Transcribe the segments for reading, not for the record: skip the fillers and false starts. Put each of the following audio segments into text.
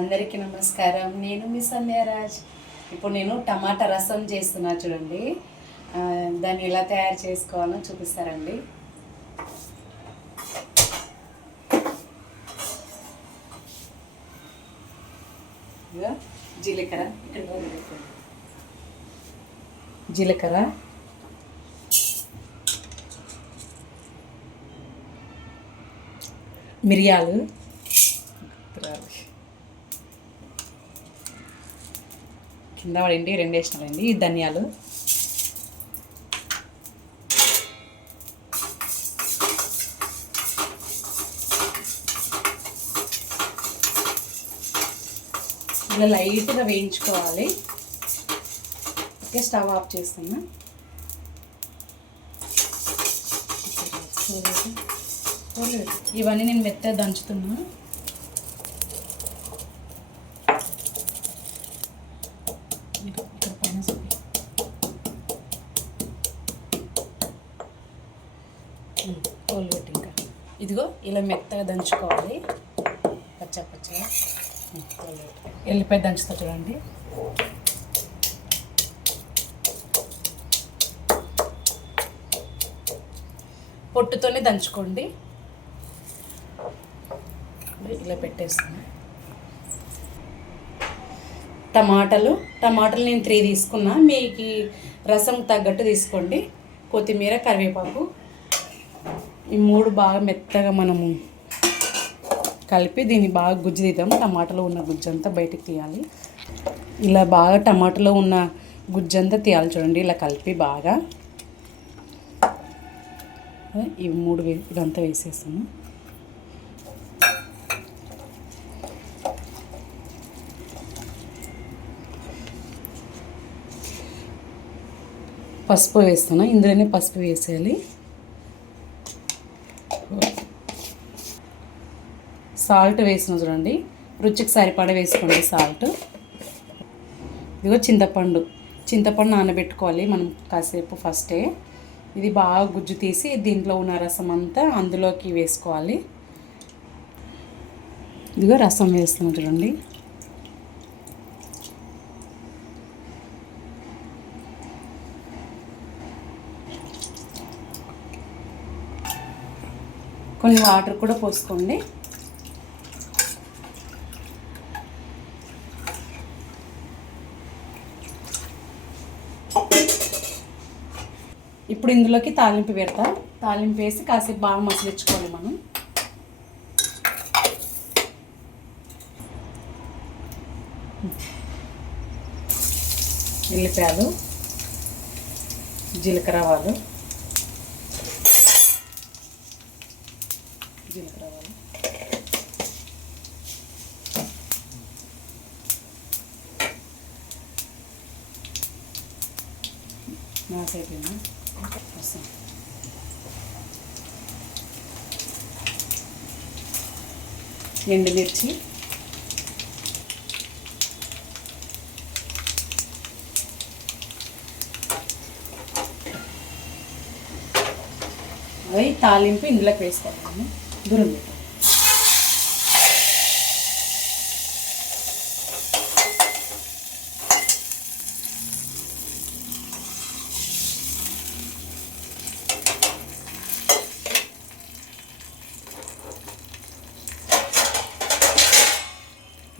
అందరికీ నమస్కారం. నేను మీ సంధ్యారాజ్. ఇప్పుడు నేను టమాటా రసం చేస్తున్నా చూడండి. దాన్ని ఎలా తయారు చేసుకోవాలో చూపిస్తారండి. జీలకర్ర జీలకర్ర మిరియాలు కింద పడింది 2 వేసినామండి. ఈ ధనియాలు ఇలా లైట్గా వేయించుకోవాలి. ఓకే, స్టవ్ ఆఫ్ చేస్తున్నా. ఇవన్నీ నేను మెత్తగా దంచుతున్నా. కోల్గేట్ ఇంకా ఇదిగో ఇలా మెత్తగా దంచుకోవాలి. పచ్చగా ఎల్లిపాయ దంచుతా చూడండి. పొట్టుతోనే దంచుకోండి. ఇలా పెట్టేస్తాను. టమాటాలు నేను 3 తీసుకున్నా. మీకు రసం తగ్గట్టు తీసుకోండి. కొత్తిమీర, కరివేపాకు ఈ 3 బాగా మెత్తగా మనము కలిపి దీన్ని బాగా గుజ్జు తీద్దాం. టమాటాలో ఉన్న గుజ్జంతా బయటికి తీయాలి. ఇలా బాగా టమాటాలో ఉన్న గుజ్జంతా తీయాలి చూడండి. ఇలా కలిపి బాగా ఇవి 3 ఇదంతా వేసేస్తాను. పసుపు వేస్తాను. ఇందులోనే పసుపు వేసేయాలి. సాల్ట్ వేసిన చూడండి. రుచికి సరిపడా వేసుకోండి సాల్ట్. ఇదిగో చింతపండు నానబెట్టుకోవాలి మనం కాసేపు ఫస్టే. ఇది బాగా గుజ్జు తీసి దీంట్లో ఉన్న రసం అంతా అందులోకి వేసుకోవాలి. ఇదిగో రసం వేస్తున్నాం చూడండి. కొన్ని వాటర్ కూడా పోసుకోండి. ఇప్పుడు ఇందులోకి తాలింపు పెడతా. తాలింపు వేసి కాసేపు బాగా మసలించుకోవాలి మనం. ఎల్లిపాయలు, జీలకర్ర ఆవాలు, నాకైపోయినా ఎండుమిర్చి, అవి తాలింపు ఇందులోకి వేసుకోవాలి. దూరం పెట్టాలి.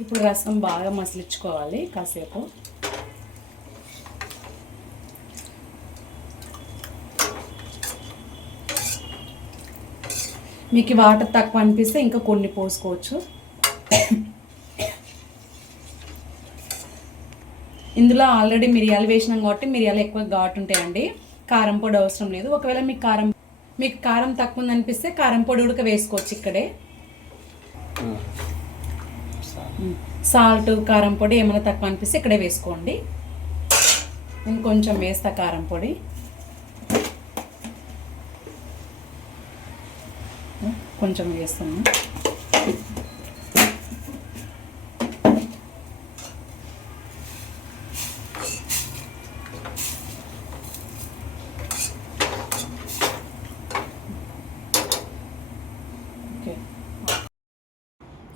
ఇప్పుడు రసం బాగా మసలించుకోవాలి కాసేపు. మీకు వాటర్ తక్కువ అనిపిస్తే ఇంకా కొన్ని పోసుకోవచ్చు. ఇందులో ఆల్రెడీ మిరియాలు వేసినాం కాబట్టి మిరియాలు ఎక్కువ ఘాటు ఉంటాయండి. కారం పొడి అవసరం లేదు. ఒకవేళ మీకు కారం తక్కువ ఉందనిపిస్తే కారం పొడి ఉడక వేసుకోవచ్చు ఇక్కడే. సాల్ట్, కారం పొడి ఏమైనా తక్కువ అనిపిస్తే ఇక్కడే వేసుకోండి. నేను కొంచెం వేస్తా కారం పొడి. కొంచెం వేస్తాను.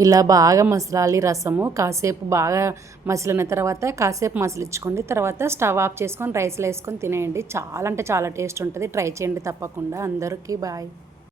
ఇలా బాగా మసలాలి రసము. కాసేపు బాగా మసిలిన తర్వాత కాసేపు మసిలించుకోండి. తర్వాత స్టవ్ ఆఫ్ చేసుకొని రైస్లో వేసుకొని తినేయండి. చాలా అంటే చాలా టేస్ట్ ఉంటుంది. ట్రై చేయండి తప్పకుండా. అందరికీ బాయ్.